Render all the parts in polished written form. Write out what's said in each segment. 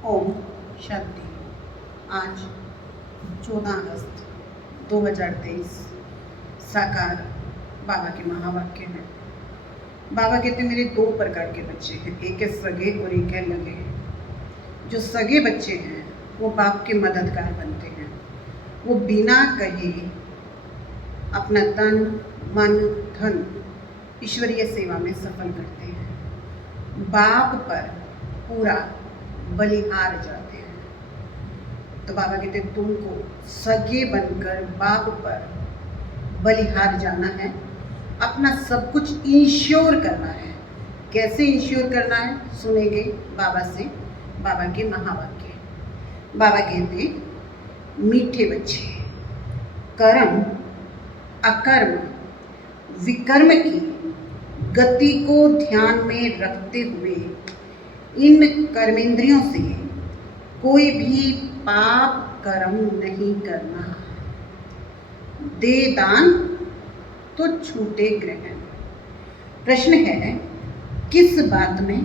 ओम शांति। आज 14 अगस्त 2023 साकार बाबा के महावाक्य में बाबा कहते मेरे दो प्रकार के बच्चे हैं, एक है सगे और एक है लगे। जो सगे बच्चे हैं वो बाप के मददगार बनते हैं। वो बिना कहे अपना तन मन धन ईश्वरीय सेवा में सफल करते हैं। बाप पर पूरा बलिहार जाते हैं। तो बाबा कहते तुमको सगे बनकर बाप पर बलिहार जाना है, अपना सब कुछ इंश्योर करना है। कैसे इंश्योर करना है सुनेंगे बाबा से, बाबा के महावाक्य। बाबा कहते मीठे बच्चे, कर्म अकर्म विकर्म की गति को ध्यान में रखते हुए इन कर्मेंद्रियों से कोई भी पाप कर्म नहीं करना। दे दान तो छूटे ग्रहण। प्रश्न है किस बात में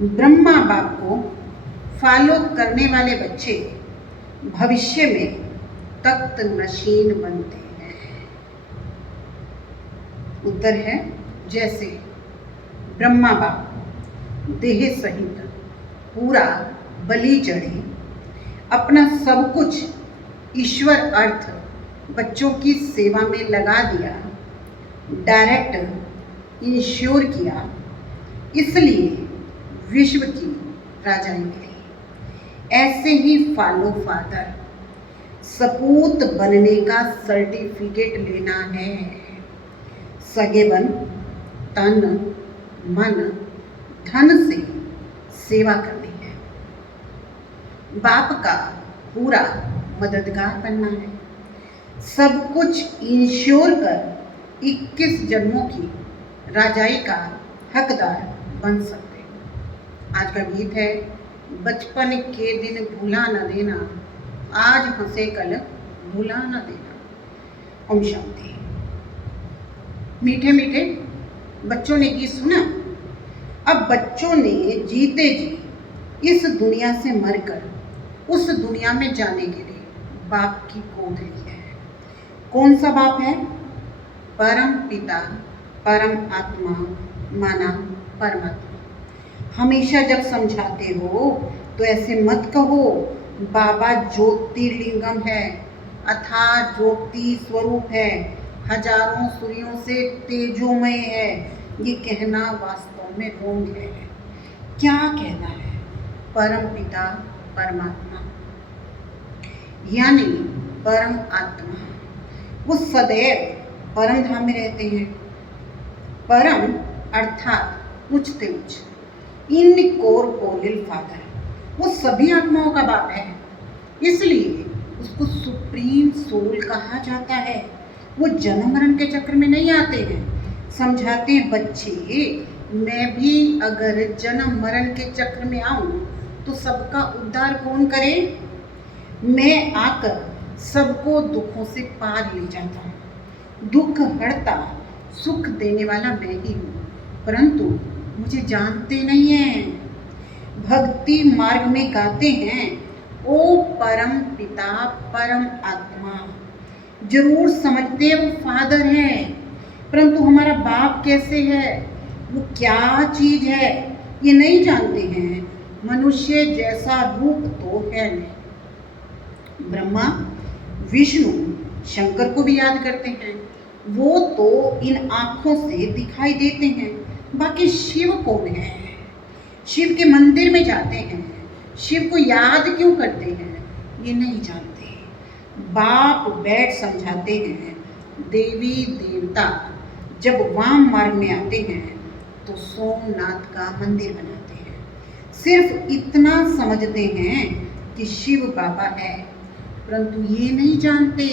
ब्रह्मा बाप को फॉलो करने वाले बच्चे भविष्य में तख्त नशीन बनते हैं? उत्तर है जैसे ब्रह्मा बाप देह सहित पूरा बलि चढ़े, अपना सब कुछ ईश्वर अर्थ बच्चों की सेवा में लगा दिया, डायरेक्ट इंश्योर किया, इसलिए विश्व की राजाई मिली। ऐसे ही फॉलो फादर सपूत बनने का सर्टिफिकेट लेना है। सगे बन तन मन धन से सेवा करनी है। बाप का पूरा मददगार बनना है। सब कुछ इंश्योर कर 21 जन्मों की राजाई का हकदार बन सकते हैं। आज का गीत है बचपन के दिन भूला न देना, आज हंसे कल भूला न देना। ओम शांति। मीठे मीठे बच्चों ने गीत सुना। अब बच्चों ने जीते जी इस दुनिया से मरकर उस दुनिया में जाने के लिए बाप की गोद ली है। कौन सा बाप है? परम पिता, परम आत्मा माना परमात्मा। हमेशा जब समझाते हो तो ऐसे मत कहो बाबा ज्योतिर्लिंगम है, अथाह ज्योति स्वरूप है, हजारों सूर्यों से तेजोमय है। ये कहना वास्तव में रोंग है। क्या कहना है? परम पिता परमात्मा यानी परम आत्मा, वो सदैव परम धाम में रहते हैं। परम अर्थात उच्चते उच्च, इनकॉर्पोरियल फादर, वो सभी आत्माओं का बाप है, इसलिए उसको सुप्रीम सोल कहा जाता है। वो जन्म मरण के चक्र में नहीं आते हैं। समझाते हैं बच्चे मैं भी अगर जन्म मरण के चक्र में आऊं तो सबका उद्धार कौन करे? मैं आकर सबको दुखों से पार ले जाता हूँ। दुख हरता सुख देने वाला मैं ही हूँ, परंतु मुझे जानते नहीं हैं। भक्ति मार्ग में गाते हैं ओ परम पिता परम आत्मा। जरूर समझते हैं वो फादर है, परंतु हमारा बाप कैसे है, वो क्या चीज है, ये नहीं जानते हैं। मनुष्य जैसा रूप तो है नहीं। ब्रह्मा विष्णु शंकर को भी याद करते हैं, वो तो इन आँखों से दिखाई देते हैं। बाकी शिव कौन है? शिव के मंदिर में जाते हैं, शिव को याद क्यों करते हैं, ये नहीं जानते। बाप बैठ समझाते हैं देवी देवता जब वाम मार्ग में आते हैं तो सोमनाथ का मंदिर बनाते हैं। सिर्फ इतना समझते हैं कि शिव बाबा है, परंतु ये नहीं जानते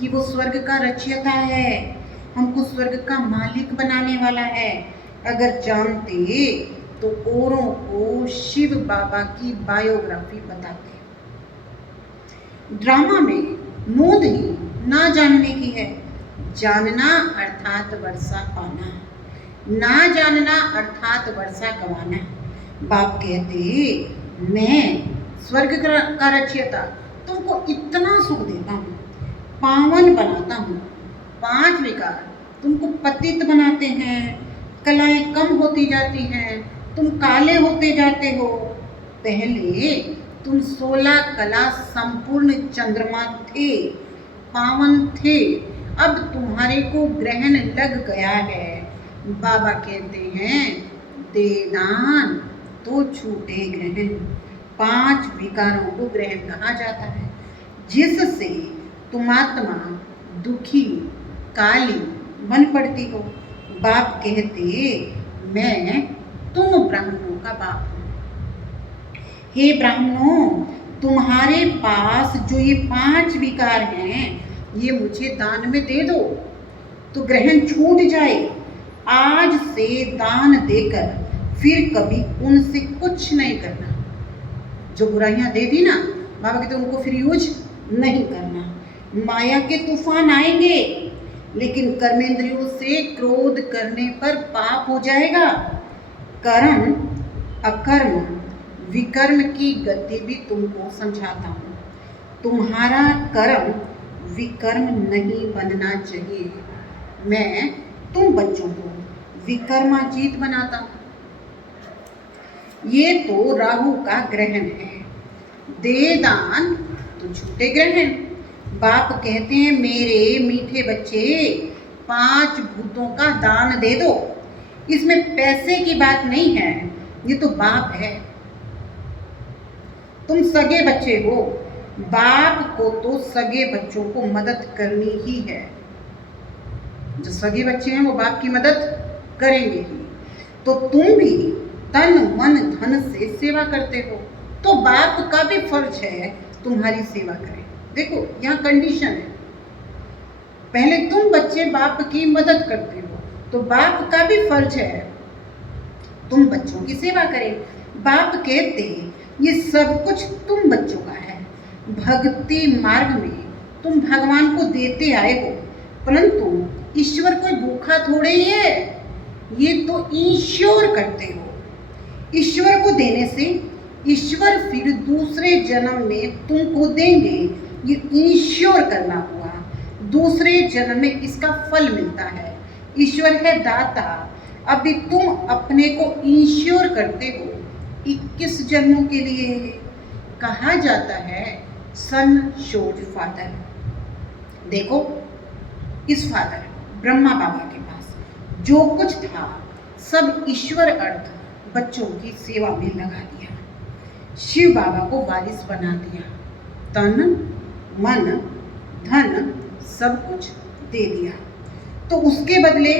कि वो स्वर्ग का रचयिता है, हमको स्वर्ग का मालिक बनाने वाला है। अगर जानते तो औरों को शिव बाबा की बायोग्राफी बताते। ड्रामा में नोंद ही ना जानने की है। जानना अर्थात वर्षा पाना, ना जानना अर्थात वर्षा गवाना। बाप कहते मैं स्वर्ग का रचयिता तुमको इतना सुख देता हूँ, पावन बनाता हूँ। 5 विकार तुमको पतित बनाते हैं, कलाएं कम होती जाती हैं, तुम काले होते जाते हो। पहले तुम 16 कला संपूर्ण चंद्रमा थे, पावन थे, अब तुम्हारे को ग्रहण लग गया है। बाबा कहते हैं दे दान तो छूटे ग्रहण। 5 विकारों को ग्रहण कहा जाता है, जिससे तुम आत्मा दुखी काली बन पड़ती हो। बाप कहते मैं तुम ब्राह्मणों का बाप हूँ। हे ब्राह्मणों, तुम्हारे पास जो ये 5 विकार हैं, ये मुझे दान में दे दो तो ग्रहण छूट जाए। आज से दान देकर फिर कभी उनसे कुछ नहीं करना। जो बुराइयां दे दी ना, बाबा कहते उनको फिर यूज नहीं करना। माया के तूफान आएंगे, लेकिन कर्मेंद्रियों से क्रोध करने पर पाप हो जाएगा। कर्म अकर्म विकर्म की गति भी तुमको समझाता हूँ। तुम्हारा कर्म विकर्म नहीं बनना चाहिए। मैं तुम बच्चों को विकर्माजीत बनाता हूँ। ये तो राहु का ग्रहण है। दे दान तो छूटे ग्रहण। बाप कहते हैं मेरे मीठे बच्चे, 5 भूतों का दान दे दो। इसमें पैसे की बात नहीं है, ये तो बाप है। तुम सगे बच्चे हो, बाप को तो सगे बच्चों को मदद करनी ही है। जो सगे बच्चे हैं वो बाप की मदद करेंगे ही। तो तुम भी तन मन धन से सेवा करते हो, तो बाप का भी फर्ज है तुम्हारी सेवा करें। देखो यहाँ कंडीशन है, पहले तुम बच्चे बाप की मदद करते हो, तो बाप का भी फर्ज है तुम बच्चों की सेवा करें। बाप कहते ये सब कुछ तुम बच्चों का है। भक्ति मार्ग में तुम भगवान को देते आए हो, परंतु ईश्वर कोई भूखा थोड़े ही है, ये तो ईश्वर करते हो। ईश्वर को देने से ईश्वर फिर दूसरे जन्म में तुमको देंगे, ये ईश्वर करना हुआ। दूसरे जन्म में इसका फल मिलता है। ईश्वर है दाता। अभी तुम अपने को ईश्वर करते हो 21 जन्मों के लिए। कहा जाता है सन शोज फादर। देखो इस फादर ब्रह्मा बाबा के पास जो कुछ था सब ईश्वर अर्थ बच्चों की सेवा में लगा दिया। शिव बाबा को वारिस बना दिया, तन मन धन सब कुछ दे दिया। तो उसके बदले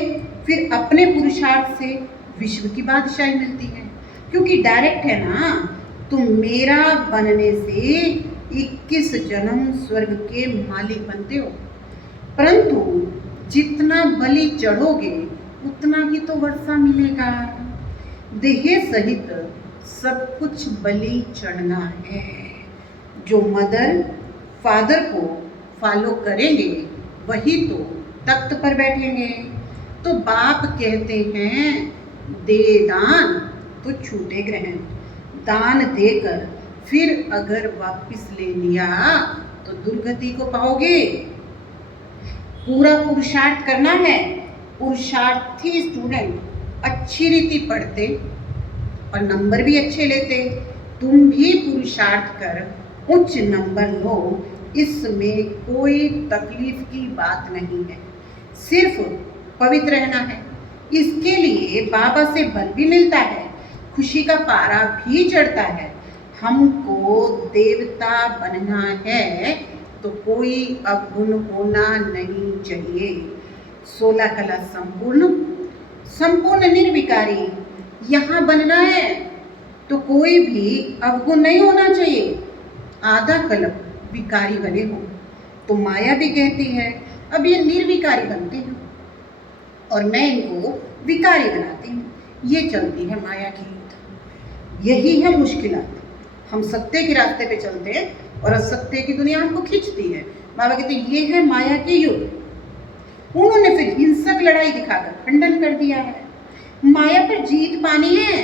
फिर अपने पुरुषार्थ से विश्व की बादशाही मिलती है, क्योंकि डायरेक्ट है ना। तुम मेरा बनने से 21 जन्म स्वर्ग के मालिक बनते हो, परंतु जितना बलि चढ़ोगे उतना ही तो वर्षा मिलेगा। देह सहित सब कुछ बलि चढ़ना है। जो मदर फादर को फॉलो करेंगे वही तो तख्त पर बैठेंगे। तो बाप कहते हैं दे दान तो छूटे ग्रहण। दान देकर फिर अगर वापस ले लिया तो दुर्गति को पाओगे। पूरा पुरुषार्थ करना है। पुरुषार्थी स्टूडेंट अच्छी रीति पढ़ते और नंबर भी अच्छे लेते। तुम भी पुरुषार्थ कर उच्च नंबर लो, इसमें कोई तकलीफ की बात नहीं है। सिर्फ पवित्र रहना है। इसके लिए बाबा से बल भी मिलता है, खुशी का पारा भी चढ़ता है। हमको देवता बनना है तो कोई अवगुण होना नहीं चाहिए। 16 कला संपूर्ण निर्विकारी यहाँ बनना है तो कोई भी अवगुण नहीं होना चाहिए। आधा कल्प विकारी बने हो। तो माया भी कहती है अब ये निर्विकारी बनते हैं और मैं इनको विकारी बनाती हूँ। ये चलती है माया की युद्ध। यही है मुश्किलात। हम सत्य के रास्ते पे चलते हैं और असत्य की दुनिया हमको खींचती है। बाबा कहते हैं ये है माया के युद्ध। उन्होंने फिर हिंसक लड़ाई दिखाकर खंडन कर दिया है। माया पर जीत पानी है,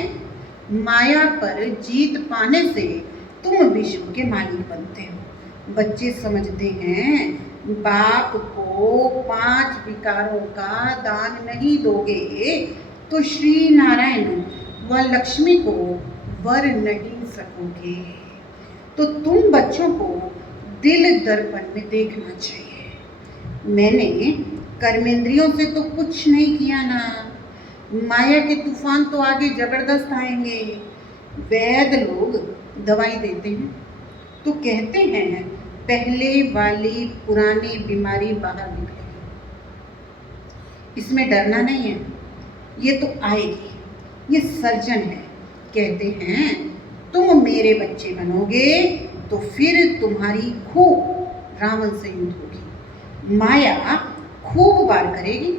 माया पर जीत पाने से तुम विश्व के मालिक बनते हो। बच्चे समझते हैं बाप को 5 विकारों का दान नहीं दोगे तो श्री नारायण व लक्ष्मी को वर नहीं सकोगे। तो तुम बच्चों को दिल दर्पण में देखना चाहिए। मैंने कर्मेंद्रियों से तो कुछ नहीं किया ना, माया के तूफान तो आगे जबरदस्त आएंगे। वैद्य लोग दवाई देते हैं तो कहते हैं पहले वाली पुरानी बीमारी बाहर निकलेगी, इसमें डरना नहीं है, ये तो आएगी, ये सर्जन है। कहते हैं तुम मेरे बच्चे बनोगे तो फिर तुम्हारी खूब रावण से युद्ध होगी, माया खूब वार करेगी,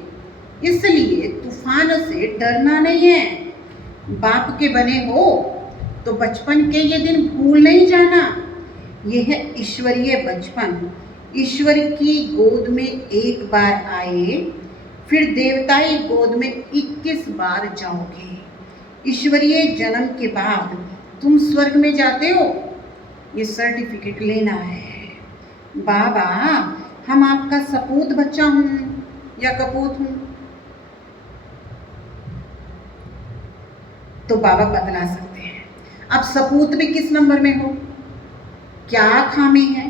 इसलिए तूफान से डरना नहीं है। बाप के बने हो तो बचपन के ये दिन भूल नहीं जाना। यह है ईश्वरीय बचपन। ईश्वर की गोद में एक बार आए, फिर देवताई गोद में 21 बार जाओगे। ईश्वरीय जन्म के बाद तुम स्वर्ग में जाते हो, ये सर्टिफिकेट लेना है। बाबा हम आपका सपूत बच्चा हूं या कपूत हूं? तो बाबा बतला सकते हैं। अब सपूत में किस नंबर में हो, क्या खामी है,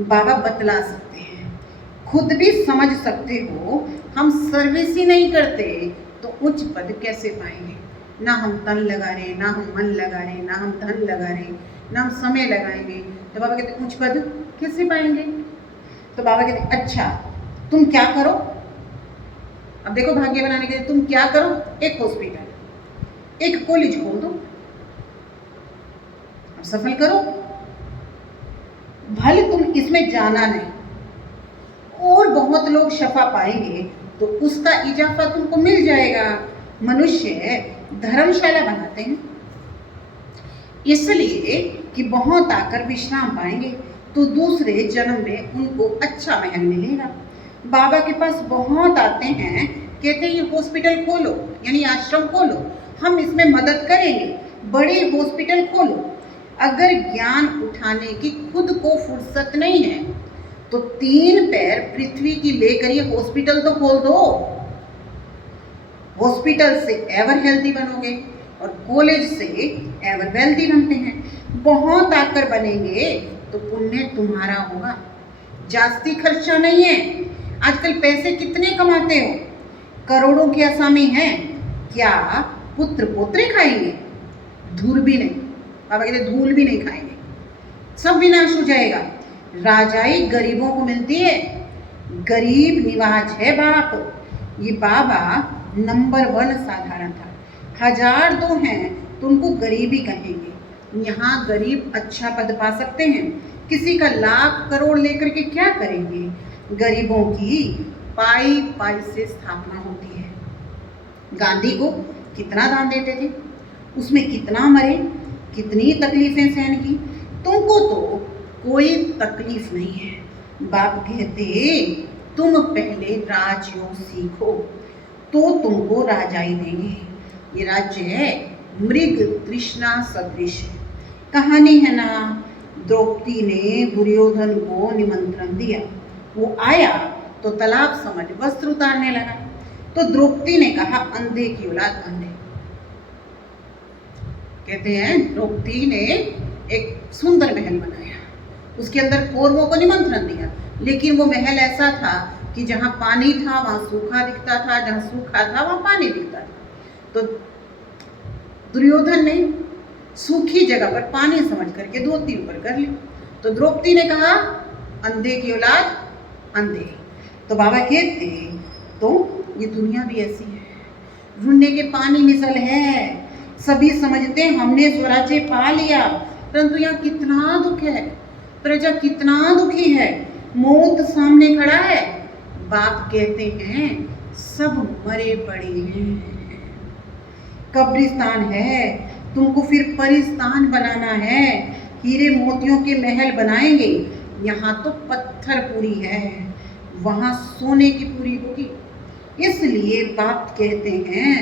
बाबा बतला सकते हैं। खुद भी समझ सकते हो। हम सर्विस ही नहीं करते तो उच्च पद कैसे पाएंगे? ना हम तन लगा रहे, ना हम मन लगा रहे, ना हम धन लगा रहे, ना हम समय लगाएंगे, तो बाबा कहते उच्च पद कैसे पाएंगे? तो बाबा कहते अच्छा तुम क्या करो, अब देखो भाग्य बनाने के लिए तुम क्या करो, एक हॉस्पिटल, एक कॉलेज खोल दो, अब सफल करो। भले तुम इसमें जाना नहीं और बहुत लोग शफा पाएंगे तो उसका इजाफा तुमको मिल जाएगा। मनुष्य धर्मशाला बनाते हैं इसलिए कि बहुत आकर विश्राम पाएंगे तो दूसरे जन्म में उनको अच्छा महल मिलेगा। बाबा के पास बहुत आते हैं, कहते हैं ये हॉस्पिटल खोलो, यानी आश्रम खोलो, हम इसमें मदद करेंगे, बड़े हॉस्पिटल खोलो। अगर ज्ञान उठाने की खुद को फुर्सत नहीं है तो 3 पैर पृथ्वी की लेकर ये हॉस्पिटल तो खोल दो। हॉस्पिटल से एवर हेल्दी बनोगे और कॉलेज से एवर वेल्दी बनते हैं। बहुत आकर बनेंगे तो पुण्य तुम्हारा होगा, जास्ती खर्चा नहीं है। आजकल पैसे कितने कमाते हो, करोड़ों की असामी है, क्या पुत्र पोत्रे खाएंगे? धूल भी नहीं, बाबा कहते धूल भी नहीं खाएंगे, सब विनाश हो जाएगा। राजाई गरीबों को मिलती है, गरीब निवाज है बाप। ये बाबा नंबर 1 साधारण था। 1000 तो हैं तो उनको गरीब ही कहेंगे। यहाँ गरीब अच्छा पद पा सकते हैं, किसी का लाख करोड़ लेकर के क्या करेंगे? गरीबों की पाई पाई से स्थापना होती है। गांधी को कितना दान देते थे, उसमें कितना मरे, कितनी तकलीफें सहन की। तुमको तो कोई तकलीफ नहीं है। बाप कहते तुम पहले राजयोग सीखो तो तुमको राजाई देंगे। ये राज्य है मृग तृष्णा सदृश। कहानी है ना, द्रौपदी ने दुर्योधन को निमंत्रण दिया, वो आया तो तालाब समझ वस्त्र उतारने लगा, तो द्रौपदी ने कहा अंधे की औलाद अंधे। कहते हैं द्रौपदी ने एक सुंदर महल बनाया, उसके अंदर कौरवों को निमंत्रण दिया, लेकिन वो महल ऐसा था कि जहाँ पानी था वहाँ सूखा दिखता था, जहाँ सूखा था वहाँ पानी दिखता था। तो दुर्योधन ने सूखी जगह पर पानी समझ करके धोती ऊपर कर ली। तो द्रौपदी ने कहा अंधे की औलाद अंधे। तो बाबा कहते तो ये दुनिया भी ऐसी है, ढूंढने के पानी मिसल है। सभी समझते हैं हमने स्वराज्य पा लिया, परंतु यहाँ कितना दुख है, प्रजा कितना दुखी है, मौत सामने खड़ा है। बाप कहते हैं सब मरे पड़े हैं, कब्रिस्तान है, तुमको फिर परिस्तान बनाना है। हीरे मोतियों के महल बनाएंगे, यहाँ तो पत्थर पूरी है, वहाँ सोने की पूरी होगी। इसलिए बाप कहते हैं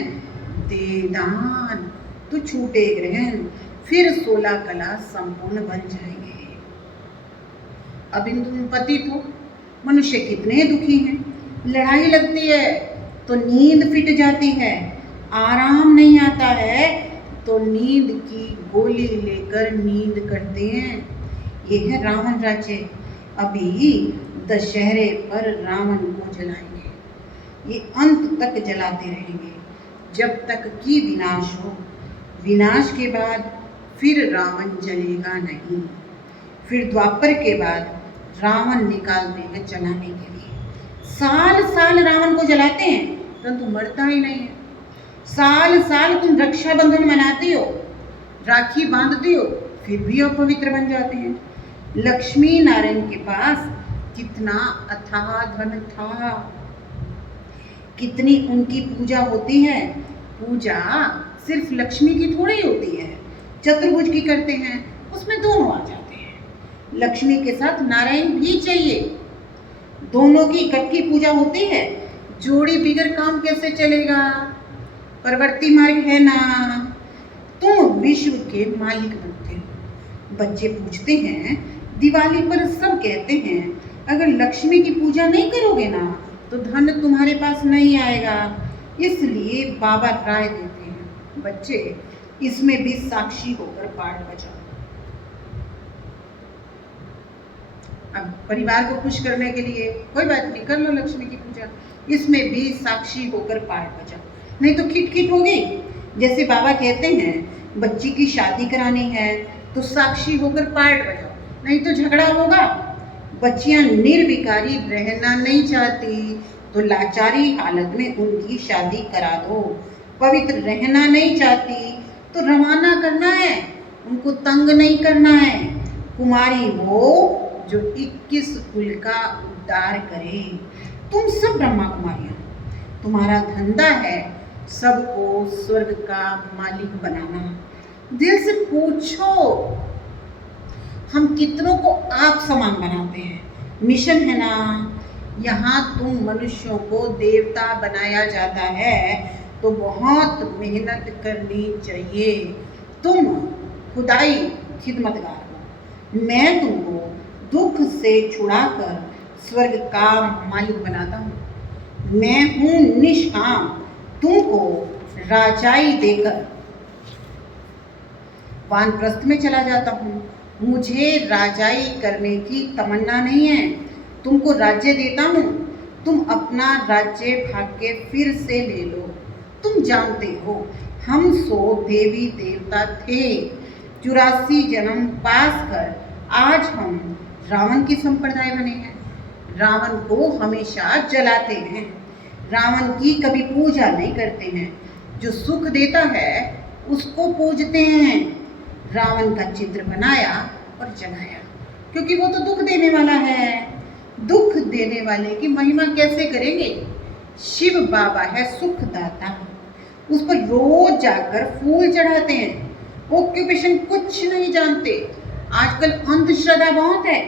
दे दान तो छूटे ग्रहण, फिर 16 कला संपूर्ण बन जाएंगे। अब इन तुम पति तो मनुष्य कितने दुखी हैं। लड़ाई लगती है तो नींद फिट जाती है, आराम नहीं आता है तो नींद की गोली लेकर नींद करते हैं। ये है रावण राज्य। अभी दशहरे पर रावण को जलाएंगे, ये अंत तक जलाते रहेंगे जब तक कि विनाश हो। विनाश के बाद फिर रावण जलेगा नहीं। फिर द्वापर के बाद रावण निकालते हैं जलाने के लिए। साल साल रावण को जलाते हैं परंतु मरता ही नहीं है। साल साल तुम रक्षाबंधन मनाते हो, राखी बांधते हो, फिर भी अपवित्र बन जाते हैं। लक्ष्मी नारायण के पास कितना अथाह धन था, कितनी उनकी पूजा होती है। पूजा सिर्फ लक्ष्मी की थोड़ी होती है, चतुर्भुज की करते हैं, उसमें दोनों आ जाते हैं। लक्ष्मी के साथ नारायण भी चाहिए, दोनों की इकट्ठी पूजा होती है। जोड़ी बिगड़ काम कैसे चलेगा? प्रवृत्ति मार्ग है ना। तुम विश्व के मालिक बनते हो। बच्चे पूछते हैं, दिवाली पर सब कहते हैं अगर लक्ष्मी की पूजा नहीं करोगे ना तो धन तुम्हारे पास नहीं आएगा, इसलिए बाबा राय देते हैं बच्चे इसमें भी साक्षी होकर पाठ बजाओ। अब परिवार को खुश करने के लिए कोई बात नहीं, कर लो लक्ष्मी की पूजा, इसमें भी साक्षी होकर पाठ बजाओ, नहीं तो खिटखिट होगी। जैसे बाबा कहते हैं बच्ची की शादी करानी है तो साक्षी होकर पाठ बजाओ, नहीं तो झगड़ा होगा। बच्चियां निर्विकारी रहना नहीं चाहती तो लाचारी हालत में उनकी शादी करा दो। पवित्र रहना नहीं चाहती तो रवाना करना है, उनको तंग नहीं करना है। कुमारी वो जो 21 कुल का उद्धार करे। तुम सब ब्रह्मा कुमारियां, तुम्हारा धंधा है सबको स्वर्ग का मालिक बनाना। दिल से पूछो हम कितनों को आप समान बनाते हैं। मिशन है ना। यहाँ तुम मनुष्यों को देवता बनाया जाता है तो बहुत मेहनत करनी चाहिए। तुम खुदाई खिदमतगार हो, मैं तुमको दुख से छुड़ाकर स्वर्ग का मालिक बनाता हूँ। मैं हूँ निष्काम, तुमको राजाई देकर वानप्रस्थ में चला जाता हूँ। मुझे राजाई करने की तमन्ना नहीं है, तुमको राज्य देता हूँ, तुम अपना राज्य भाग के फिर से ले लो। तुम जानते हो हम 100 देवी देवता थे, 84 जन्म पास कर आज हम रावण की संप्रदाय बने हैं। रावण को हमेशा जलाते हैं, रावण की कभी पूजा नहीं करते हैं। जो सुख देता है उसको पूजते हैं। रावण का चित्र बनाया और जलाया क्योंकि वो तो दुख देने वाला है। दुख देने वाले की महिमा कैसे करेंगे? शिव बाबा है सुखदाता, उस पर रोज जाकर फूल चढ़ाते हैं। ऑक्यूपेशन कुछ नहीं जानते, आजकल अंधश्रद्धा बहुत है।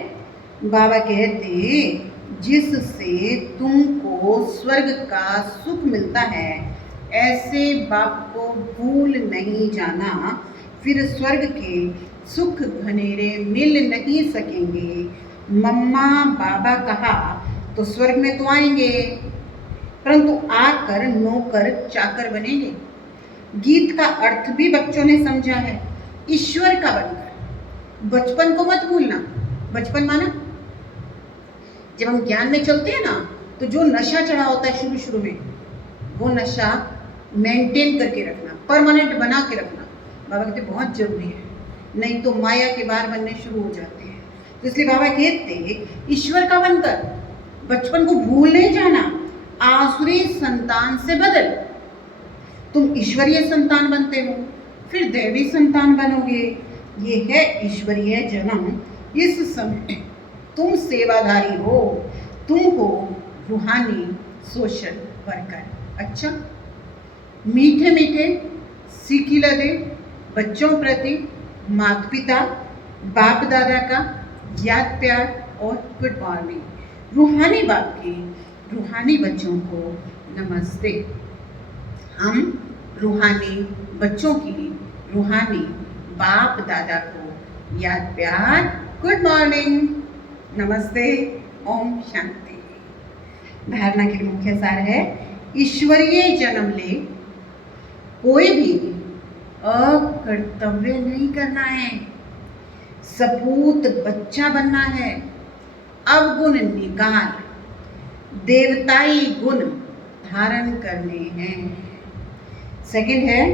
बाबा कहते जिससे तुमको स्वर्ग का सुख मिलता है ऐसे बाप को भूल नहीं जाना, फिर स्वर्ग के सुख घनेरे मिल नहीं सकेंगे। मम्मा बाबा कहा तो स्वर्ग में तो आएंगे परंतु आकर नौकर चाकर बनेंगे। गीत का अर्थ भी बच्चों ने समझा है, ईश्वर का बनकर। बचपन को मत भूलना। बचपन माना जब हम ज्ञान में चलते हैं ना तो जो नशा चढ़ा होता है शुरू शुरू में, वो नशा मेंटेन करके रखना, परमानेंट बना के रखना बाबा कहते बहुत जरूरी है, नहीं तो माया के बार बनने शुरू हो जाते हैं। तो इसलिए बाबा कहते ईश्वर का बनकर बचपन को भूल नहीं जाना, आसुरी संतान से बदल। तुम ईश्वरीय संतान बनते हो फिर दैवी संतान बनोगे। ये है ईश्वरीय जन्म। इस समय तुम सेवाधारी हो, तुम हो रूहानी सोशल वर्कर। अच्छा, मीठे मीठे सीखिला दे बच्चों प्रति माता पिता बाप दादा का याद प्यार और गुड मॉर्निंग। रूहानी बाप की रूहानी बच्चों को नमस्ते। हम रूहानी बच्चों की रूहानी बाप दादा को याद प्यार गुड मॉर्निंग, नमस्ते, ओम शांति। धारणा के मुख्य सार है, ईश्वरीय जन्म ले कोई भी अकर्तव्य नहीं करना है, सपूत बच्चा बनना है, अवगुण निकाल देवताई गुण धारण करने हैं। सेकंड है,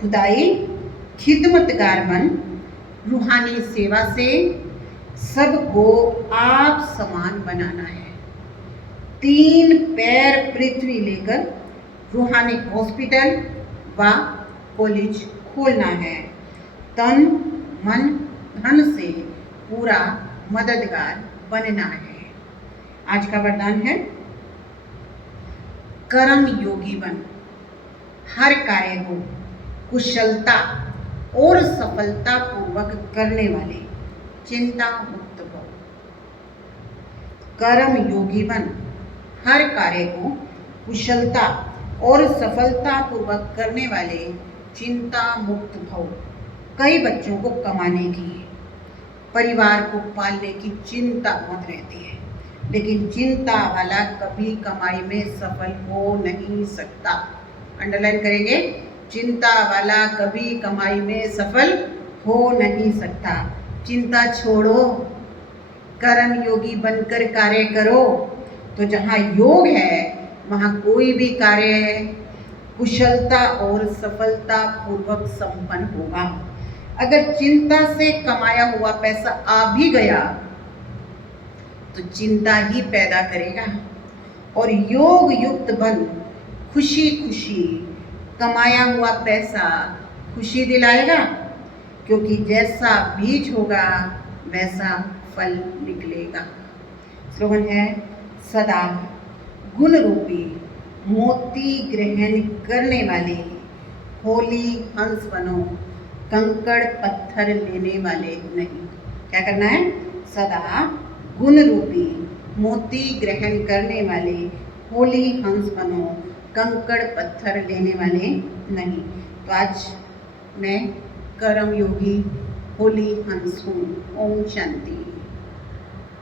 खुदाई खिदमतगार बन रूहानी सेवा से सबको आप समान बनाना है। 3 पैर पृथ्वी लेकर रूहानी हॉस्पिटल व कॉलेज खोलना है। तन मन धन से पूरा मददगार बनना है। आज का वरदान है, कर्म योगी बन हर कार्य को कुशलता और सफलता पूर्वक करने वाले चिंता मुक्त हो। कर्म योगी बन हर कार्य को कुशलता और सफलता पूर्वक करने वाले चिंता मुक्त भव। कई बच्चों को कमाने की, परिवार को पालने की चिंता बहुत रहती है, लेकिन चिंता वाला कभी कमाई में सफल हो नहीं सकता। अंडरलाइन करेंगे, चिंता वाला कभी कमाई में सफल हो नहीं सकता। चिंता छोड़ो, कर्म योगी बनकर कार्य करो, तो जहाँ योग है वहाँ कोई भी कार्य कुशलता और सफलता पूर्वक संपन्न होगा। अगर चिंता से कमाया हुआ पैसा आ भी गया तो चिंता ही पैदा करेगा, और योग युक्त बन खुशी खुशी कमाया हुआ पैसा खुशी दिलाएगा, क्योंकि जैसा बीज होगा वैसा फल निकलेगा। स्लोगन है, सदा गुण रूपी मोती ग्रहण करने वाले होली हंस बनो, कंकड़ पत्थर लेने वाले नहीं। क्या करना है? सदा गुण रूपी मोती ग्रहण करने वाले होली हंस बनो, कंकड़ पत्थर लेने वाले नहीं। तो आज मैं कर्म योगी होली हंस हूँ। ओम शांति।